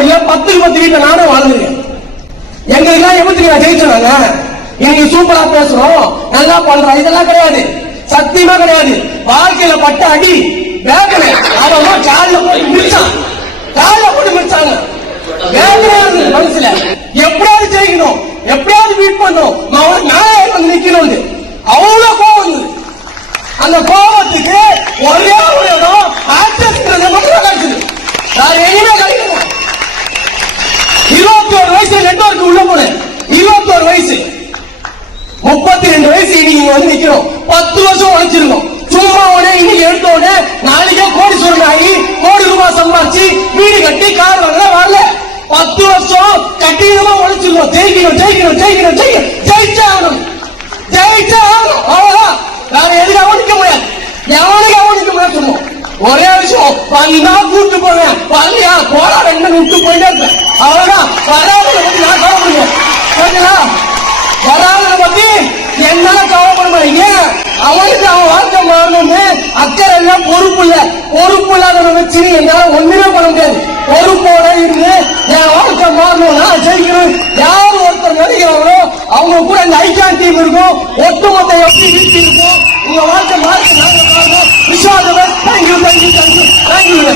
தூத்துக்குடியில 10க்கு 10 வீட்டுல நானும் வாழ்ந்துருக்கேன். எங்களுக்கெல்லாம் எப்படி ஜெயிச்சாங்க. இன்னைக்கு சூப்பரா பேசுறோம், நல்லா பண்றோம், இதெல்லாம் கிடையாது, சத்தியமா கிடையாது. வாழ்க்கையில பட்ட அடி வேகல, அவன் காலில் போய் மிதிச்சான், காலில் போட்டு மிதிச்சாங்க. மனசுல எப்படியாவது ஜெயிக்கணும், எப்படியாவது மீட் பண்ணணும், நாயகம் வந்து நிக்கணும். அவ்வளவு கோபம். அந்த கோபத்துக்கு ஒரே ஒரு இடம் ஆட்சியர் மட்டும் கிடைச்சது, வேற எங்கேயுமே கிடைக்கல. 21 வயசு நெட்வொர்க் உள்ள போனேன். 21 வயசு, 32 வயசு இன்னைக்கு வந்து நிக்கிறோம். 10 வருஷம் உழைச்சிருக்கோம். சும்மா உடனே இன்னைக்கு எடுத்த உடனே நாளைக்கே கோடீஸ்வரன் ஆகி கோடி ரூபாய் சம்பாதிச்சு வீடு கட்டி கார் வாங்க வரல. 10 வருஷம் கட்டியமா உழைச்சிருக்கோம். ஜெயிக்கணும் ஜெயிக்கணும் ஜெயிக்கணும் ஜெயிச்சாகணும், ஜெயிச்சாகணும். அவ்வளவுதான், வேற எதுக்காக நிக்க முடியாது, எவனுக்காக நிக்க முடியாது. சொல்லுவோம் ஒரே விஷயம், வந்தா கூட்டு போவேன், வரலையா போடா என்ன விட்டு போயிட்டே இருப்பேன். அவ்வளவுதான். வராததை பத்தி நான் கவலைப்படுவேன். வராததை பத்தி என்னால கவலைப்படுவேன். ஏன் அவனுக்கு அவன் வாழ்க்கை மாறணும்னு அக்கறை எல்லாம் பொறுப்பு இல்ல. பொறுப்பு இல்லாத வச்சு என்னால ஒண்ணுமே பண்ண முடியாது. பொறுப்போட இருந்து என் வாழ்க்கை மாறணும்னா ஜெயிக்கணும். யாரு ஒருத்தர் நடிக்கிறாங்களோ அவங்க கூட இந்த ஐகான் டீம் இருக்கும், ஒட்டுமொத்த எப்படி வீட்டு இருக்கும். உங்க வாழ்க்கை மாறி நாங்க மாறணும். Vishada thank you thank you thank you thank you.